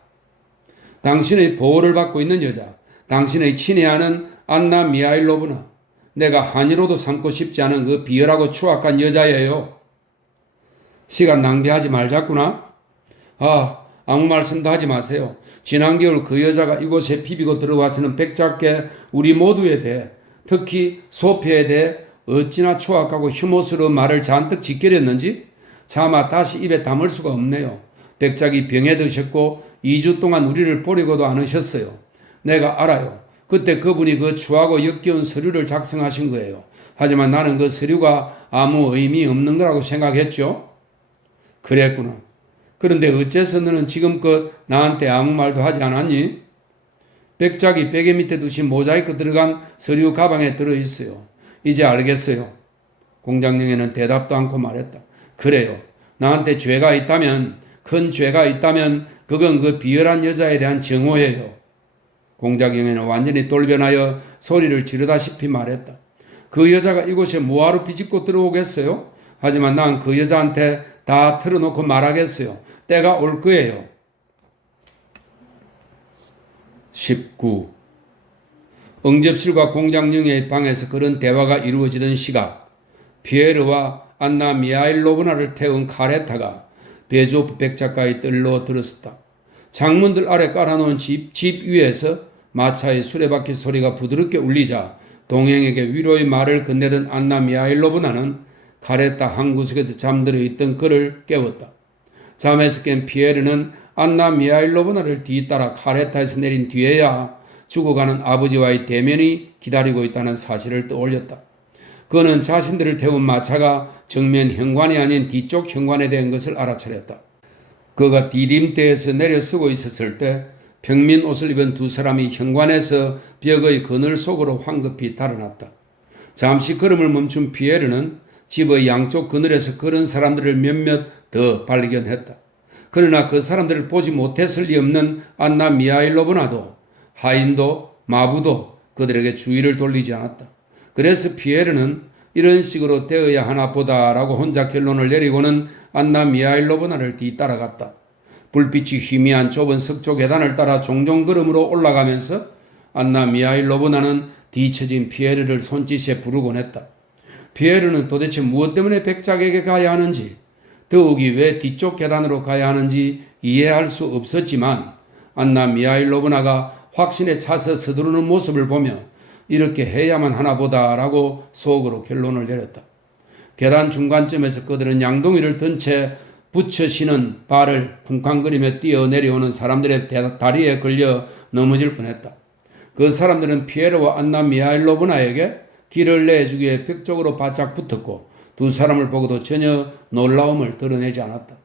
당신의 보호를 받고 있는 여자, 당신의 친애하는 안나 미하일로브나, 내가 한이로도 삼고 싶지 않은 그 비열하고 추악한 여자예요. 시간 낭비하지 말자꾸나. 아무 말씀도 하지 마세요. 지난 겨울 그 여자가 이곳에 비비고 들어와서는 백작께 우리 모두에 대해, 특히 소피에 대해 어찌나 추악하고 혐오스러운 말을 잔뜩 짓거렸는지 차마 다시 입에 담을 수가 없네요. 백작이 병에 드셨고 2주 동안 우리를 버리고도 않으셨어요. 내가 알아요. 그때 그분이 그 추하고 역겨운 서류를 작성하신 거예요. 하지만 나는 그 서류가 아무 의미 없는 거라고 생각했죠. 그랬구나. 그런데 어째서 너는 지금껏 나한테 아무 말도 하지 않았니? 백작이 베개 밑에 두신 모자이크 들어간 서류 가방에 들어있어요. 이제 알겠어요. 공장령에는 대답도 않고 말했다. 그래요. 나한테 죄가 있다면, 큰 죄가 있다면 그건 그 비열한 여자에 대한 증오예요. 공작영애는 완전히 돌변하여 소리를 지르다시피 말했다. 그 여자가 이곳에 뭐하러 비집고 들어오겠어요? 하지만 난 그 여자한테 다 털어놓고 말하겠어요. 때가 올 거예요. 19. 응접실과 공장영애의 방에서 그런 대화가 이루어지던 시각, 피에르와 안나 미하일로브나를 태운 카레타가 베조프 백작가의 뜰로 들었었다. 창문들 아래 깔아놓은 집 위에서 마차의 수레바퀴 소리가 부드럽게 울리자 동행에게 위로의 말을 건네던 안나 미하일로브나는 카레타 한 구석에서 잠들어 있던 그를 깨웠다. 잠에서 깬 피에르는 안나 미하일로브나를 뒤따라 카레타에서 내린 뒤에야 죽어가는 아버지와의 대면이 기다리고 있다는 사실을 떠올렸다. 그는 자신들을 태운 마차가 정면 현관이 아닌 뒤쪽 현관에 대한 것을 알아차렸다. 그가 디딤대에서 내려 서고 있었을 때 평민 옷을 입은 두 사람이 현관에서 벽의 그늘 속으로 황급히 달아났다. 잠시 걸음을 멈춘 피에르는 집의 양쪽 그늘에서 그런 사람들을 몇몇 더 발견했다. 그러나 그 사람들을 보지 못했을 리 없는 안나 미하일로브나도 하인도 마부도 그들에게 주의를 돌리지 않았다. 그래서 피에르는 이런 식으로 되어야 하나 보다라고 혼자 결론을 내리고는 안나 미하일로브나를 뒤따라갔다. 불빛이 희미한 좁은 석조 계단을 따라 종종 걸음으로 올라가면서 안나 미하일로브나는 뒤처진 피에르를 손짓에 부르곤 했다. 피에르는 도대체 무엇 때문에 백작에게 가야 하는지, 더욱이 왜 뒤쪽 계단으로 가야 하는지 이해할 수 없었지만 안나 미하일로브나가 확신에 차서 서두르는 모습을 보며 이렇게 해야만 하나 보다라고 속으로 결론을 내렸다. 계단 중간쯤에서 그들은 양동이를 든 채 붙여 신은 발을 쿵쾅거리며 뛰어 내려오는 사람들의 다리에 걸려 넘어질 뻔했다. 그 사람들은 피에르와 안나 미하일로브나에게 길을 내주기 위해 벽 쪽으로 바짝 붙었고 두 사람을 보고도 전혀 놀라움을 드러내지 않았다.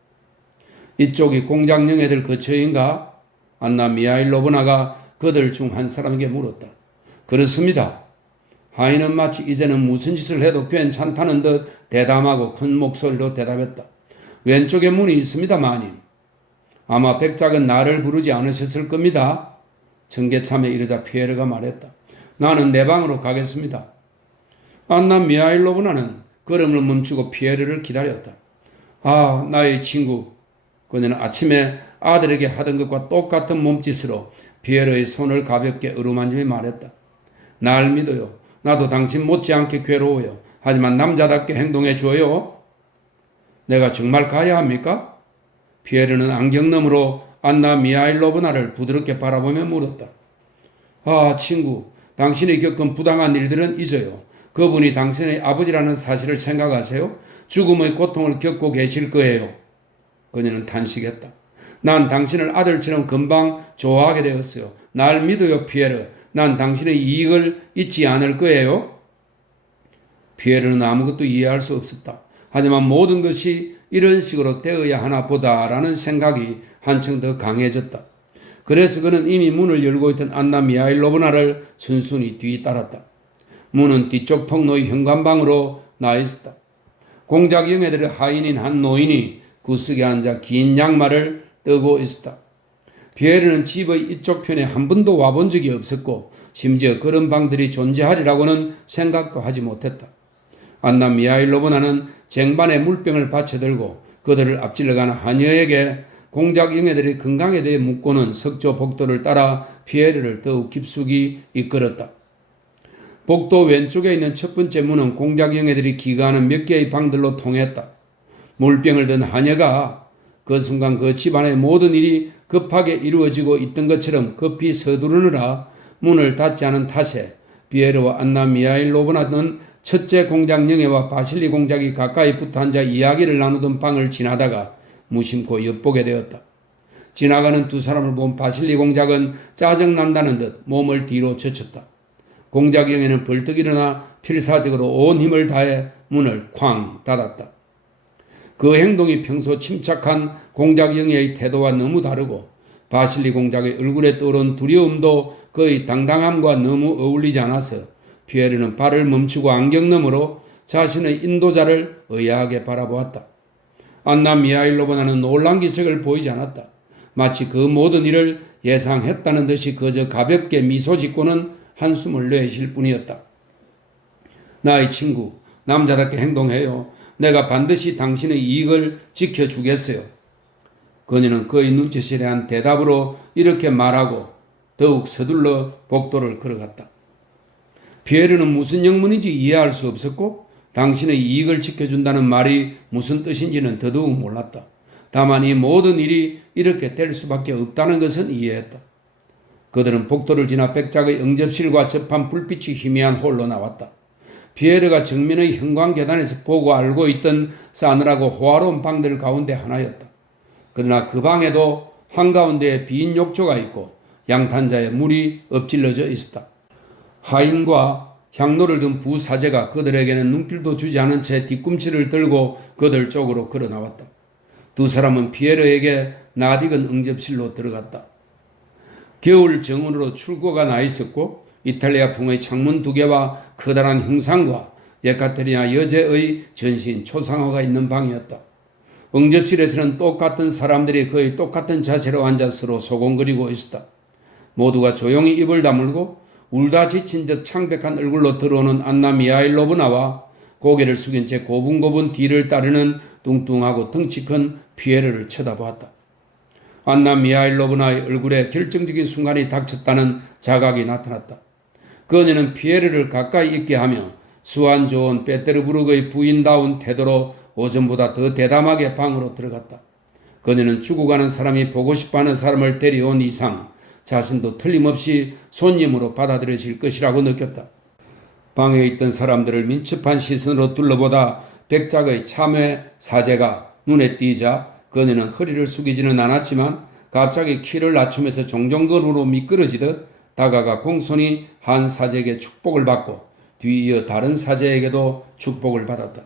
이쪽이 공장영애들 거처인가? 안나 미하일로브나가 그들 중 한 사람에게 물었다. 그렇습니다. 하인은 마치 이제는 무슨 짓을 해도 괜찮다는 듯 대담하고 큰 목소리로 대답했다. 왼쪽에 문이 있습니다, 마님. 아마 백작은 나를 부르지 않으셨을 겁니다. 청계참에 이르자 피에르가 말했다. 나는 내 방으로 가겠습니다. 안나 미하일로브나는 걸음을 멈추고 피에르를 기다렸다. 아, 나의 친구. 그녀는 아침에 아들에게 하던 것과 똑같은 몸짓으로 피에르의 손을 가볍게 어루만지며 말했다. 날 믿어요. 나도 당신 못지않게 괴로워요. 하지만 남자답게 행동해 줘요. 내가 정말 가야 합니까? 피에르는 안경너머로 안나 미하일로브나를 부드럽게 바라보며 물었다. 아, 친구, 당신이 겪은 부당한 일들은 잊어요. 그분이 당신의 아버지라는 사실을 생각하세요? 죽음의 고통을 겪고 계실 거예요. 그녀는 탄식했다. 난 당신을 아들처럼 금방 좋아하게 되었어요. 날 믿어요, 피에르. 난 당신의 이익을 잊지 않을 거예요. 피에르는 아무것도 이해할 수 없었다. 하지만 모든 것이 이런 식으로 되어야 하나 보다라는 생각이 한층 더 강해졌다. 그래서 그는 이미 문을 열고 있던 안나 미하일로브나를 순순히 뒤따랐다. 문은 뒤쪽 통로의 현관방으로 나 있었다. 공작 영예들의 하인인 한 노인이 구석에 앉아 긴 양말을 뜨고 있었다. 피에르는 집의 이쪽 편에 한 번도 와본 적이 없었고 심지어 그런 방들이 존재하리라고는 생각도 하지 못했다. 안나 미하일로브나는 쟁반에 물병을 받쳐들고 그들을 앞질러가는 하녀에게 공작 영예들의 건강에 대해 묻고는 석조 복도를 따라 피에르를 더욱 깊숙이 이끌었다. 복도 왼쪽에 있는 첫 번째 문은 공작 영예들이 기거하는 몇 개의 방들로 통했다. 물병을 든 하녀가 그 순간 그 집안의 모든 일이 급하게 이루어지고 있던 것처럼 급히 서두르느라 문을 닫지 않은 탓에 피에르와 안나 미하일로브나는 첫째 공작 영예와 바실리 공작이 가까이 붙어 앉아 이야기를 나누던 방을 지나다가 무심코 엿보게 되었다. 지나가는 두 사람을 본 바실리 공작은 짜증난다는 듯 몸을 뒤로 젖혔다. 공작 영예는 벌떡 일어나 필사적으로 온 힘을 다해 문을 쾅 닫았다. 그 행동이 평소 침착한 공작 영예의 태도와 너무 다르고 바실리 공작의 얼굴에 떠오른 두려움도 그의 당당함과 너무 어울리지 않아서 피에르는 발을 멈추고 안경너머로 자신의 인도자를 의아하게 바라보았다. 안나 미하일로브나는 놀란 기색을 보이지 않았다. 마치 그 모든 일을 예상했다는 듯이 그저 가볍게 미소 짓고는 한숨을 내쉴 뿐이었다. 나의 친구, 남자답게 행동해요. 내가 반드시 당신의 이익을 지켜주겠어요. 그녀는 그의 눈짓에 대한 대답으로 이렇게 말하고 더욱 서둘러 복도를 걸어갔다. 피에르는 무슨 영문인지 이해할 수 없었고 당신의 이익을 지켜준다는 말이 무슨 뜻인지는 더더욱 몰랐다. 다만 이 모든 일이 이렇게 될 수밖에 없다는 것은 이해했다. 그들은 복도를 지나 백작의 응접실과 접한 불빛이 희미한 홀로 나왔다. 피에르가 정면의 현관 계단에서 보고 알고 있던 싸늘하고 호화로운 방들 가운데 하나였다. 그러나 그 방에도 한가운데에 빈 욕조가 있고 양탄자에 물이 엎질러져 있었다. 하인과 향로를 든 부사제가 그들에게는 눈길도 주지 않은 채 뒤꿈치를 들고 그들 쪽으로 걸어 나왔다. 두 사람은 피에르에게 낯익은 응접실로 들어갔다. 겨울 정원으로 출구가 나 있었고 이탈리아 풍의 창문 두 개와 커다란 형상과 예카테리나 여제의 전신 초상화가 있는 방이었다. 응접실에서는 똑같은 사람들이 거의 똑같은 자세로 앉아 서로 소곤거리고 있었다. 모두가 조용히 입을 다물고 울다 지친 듯 창백한 얼굴로 들어오는 안나 미하일로브나와 고개를 숙인 채 고분고분 뒤를 따르는 뚱뚱하고 덩치 큰 피에르를 쳐다보았다. 안나 미하일로브나의 얼굴에 결정적인 순간이 닥쳤다는 자각이 나타났다. 그녀는 피에르를 가까이 있게 하며 수완 좋은 페테르부르크의 부인다운 태도로 오전보다 더 대담하게 방으로 들어갔다. 그녀는 죽어가는 사람이 보고 싶어하는 사람을 데려온 이상 자신도 틀림없이 손님으로 받아들여질 것이라고 느꼈다. 방에 있던 사람들을 민첩한 시선으로 둘러보다 백작의 참회 사제가 눈에 띄자 그녀는 허리를 숙이지는 않았지만 갑자기 키를 낮추면서 종종걸음으로 미끄러지듯 다가가 공손히 한 사제에게 축복을 받고 뒤이어 다른 사제에게도 축복을 받았다.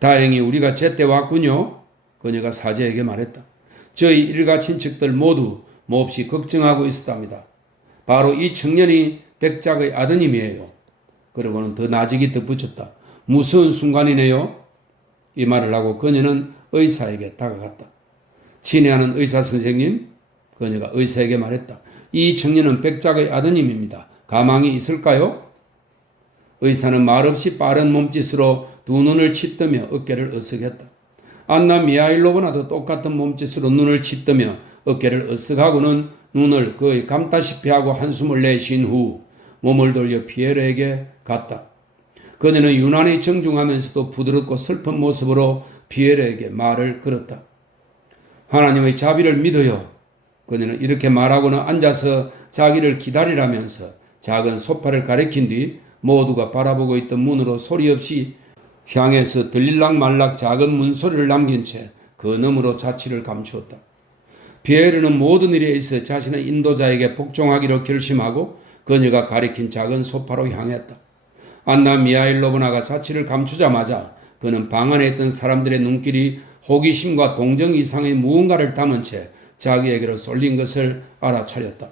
다행히 우리가 제때 왔군요. 그녀가 사제에게 말했다. 저희 일가 친척들 모두 몹시 걱정하고 있었답니다. 바로 이 청년이 백작의 아드님이에요. 그러고는 더 나직이 덧붙였다. 무서운 순간이네요. 이 말을 하고 그녀는 의사에게 다가갔다. 친애하는 의사 선생님, 그녀가 의사에게 말했다. 이 청년은 백작의 아드님입니다. 가망이 있을까요? 의사는 말없이 빠른 몸짓으로 두 눈을 치뜨며 어깨를 으쓱했다. 안나 미하일로브나도 똑같은 몸짓으로 눈을 치뜨며 어깨를 으쓱하고는 눈을 거의 감다시피 하고 한숨을 내쉰 후 몸을 돌려 피에르에게 갔다. 그녀는 유난히 정중하면서도 부드럽고 슬픈 모습으로 피에르에게 말을 걸었다. 하나님의 자비를 믿어요. 그녀는 이렇게 말하고는 앉아서 자기를 기다리라면서 작은 소파를 가리킨 뒤 모두가 바라보고 있던 문으로 소리 없이 향해서 들릴락 말락 작은 문소리를 남긴 채 그 너머로 자취를 감추었다. 피에르는 모든 일에 있어 자신의 인도자에게 복종하기로 결심하고 그녀가 가리킨 작은 소파로 향했다. 안나 미하일로브나가 자취를 감추자마자 그는 방 안에 있던 사람들의 눈길이 호기심과 동정 이상의 무언가를 담은 채 자기에게로 쏠린 것을 알아차렸다.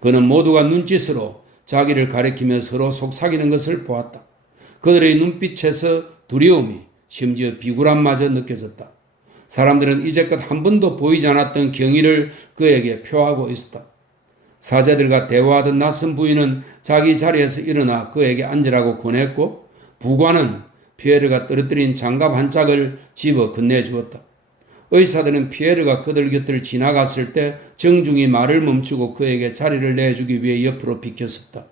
그는 모두가 눈짓으로 자기를 가리키며 서로 속삭이는 것을 보았다. 그들의 눈빛에서 두려움이 심지어 비굴함마저 느껴졌다. 사람들은 이제껏 한 번도 보이지 않았던 경의를 그에게 표하고 있었다. 사제들과 대화하던 낯선 부인은 자기 자리에서 일어나 그에게 앉으라고 권했고 부관은 피에르가 떨어뜨린 장갑 한 짝을 집어 건네주었다. 의사들은 피에르가 그들 곁을 지나갔을 때 정중히 말을 멈추고 그에게 자리를 내주기 위해 옆으로 비켰었다.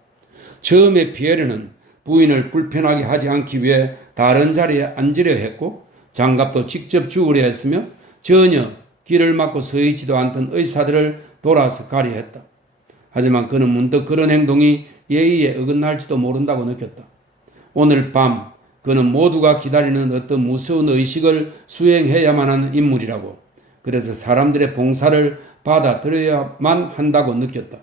처음에 피에르는 부인을 불편하게 하지 않기 위해 다른 자리에 앉으려 했고 장갑도 직접 주우려 했으며 전혀 길을 막고 서 있지도 않던 의사들을 돌아서 가려 했다. 하지만 그는 문득 그런 행동이 예의에 어긋날지도 모른다고 느꼈다. 오늘 밤 그는 모두가 기다리는 어떤 무서운 의식을 수행해야만 하는 인물이라고, 그래서 사람들의 봉사를 받아들여야만 한다고 느꼈다.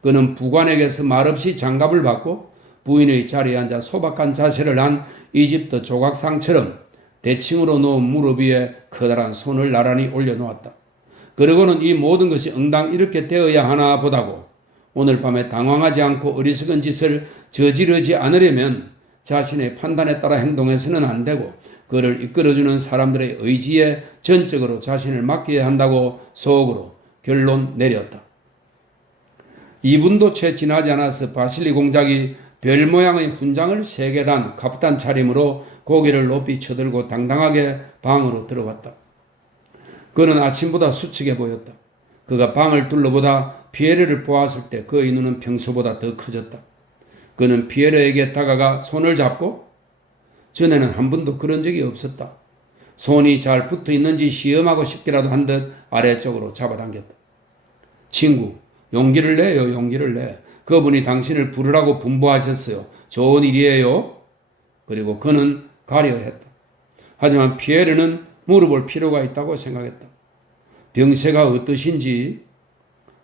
그는 부관에게서 말없이 장갑을 받고 부인의 자리에 앉아 소박한 자세를 한 이집트 조각상처럼 대칭으로 놓은 무릎 위에 커다란 손을 나란히 올려놓았다. 그러고는 이 모든 것이 응당 이렇게 되어야 하나 보다고 오늘 밤에 당황하지 않고 어리석은 짓을 저지르지 않으려면 자신의 판단에 따라 행동해서는 안 되고 그를 이끌어주는 사람들의 의지에 전적으로 자신을 맡겨야 한다고 속으로 결론 내렸다. 2분도 채 지나지 않아서 바실리 공작이 별 모양의 훈장을 3개 단 갑단 차림으로 고개를 높이 쳐들고 당당하게 방으로 들어갔다. 그는 아침보다 수척해 보였다. 그가 방을 둘러보다 피에르를 보았을 때 그의 눈은 평소보다 더 커졌다. 그는 피에르에게 다가가 손을 잡고 전에는 한 번도 그런 적이 없었다. 손이 잘 붙어 있는지 시험하고 싶기라도 한 듯 아래쪽으로 잡아당겼다. 친구, 용기를 내요, 용기를 내. 그분이 당신을 부르라고 분부하셨어요. 좋은 일이에요. 그리고 그는 가려 했다. 하지만 피에르는 물어볼 필요가 있다고 생각했다. 병세가 어떠신지.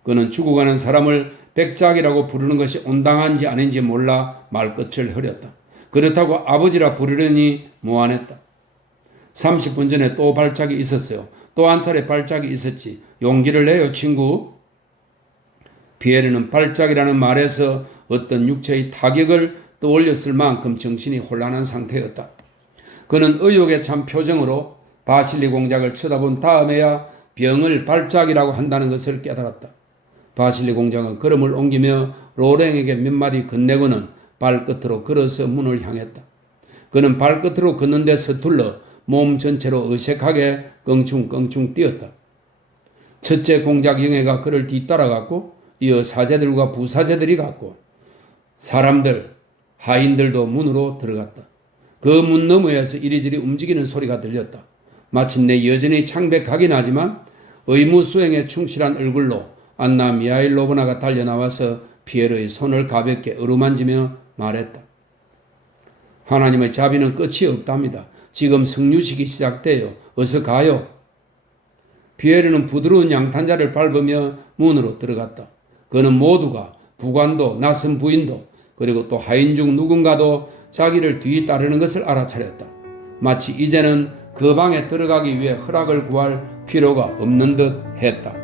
그는 죽어가는 사람을 백작이라고 부르는 것이 온당한지 아닌지 몰라 말끝을 흐렸다. 그렇다고 아버지라 부르려니 무안했다. 30분 전에 또 발작이 있었어요. 또 한 차례 발작이 있었지. 용기를 내요, 친구. 피에르는 발작이라는 말에서 어떤 육체의 타격을 떠올렸을 만큼 정신이 혼란한 상태였다. 그는 의욕에 찬 표정으로 바실리 공작을 쳐다본 다음에야 병을 발작이라고 한다는 것을 깨달았다. 바실리 공작은 걸음을 옮기며 로랭에게 몇 마디 건네고는 발끝으로 걸어서 문을 향했다. 그는 발끝으로 걷는 데 서툴러 몸 전체로 어색하게 껑충껑충 뛰었다. 첫째 공작 영예가 그를 뒤따라갔고 이어 사제들과 부사제들이 갔고 사람들, 하인들도 문으로 들어갔다. 그 문 너머에서 이리저리 움직이는 소리가 들렸다. 마침내 여전히 창백하긴 하지만 의무 수행에 충실한 얼굴로 안나 미하일로브나가 달려나와서 피에르의 손을 가볍게 어루만지며 말했다. 하나님의 자비는 끝이 없답니다. 지금 성류식이 시작돼요. 어서 가요. 피에르는 부드러운 양탄자를 밟으며 문으로 들어갔다. 그는 모두가 부관도 낯선 부인도 그리고 또 하인 중 누군가도 자기를 뒤따르는 것을 알아차렸다. 마치 이제는 그 방에 들어가기 위해 허락을 구할 필요가 없는 듯 했다.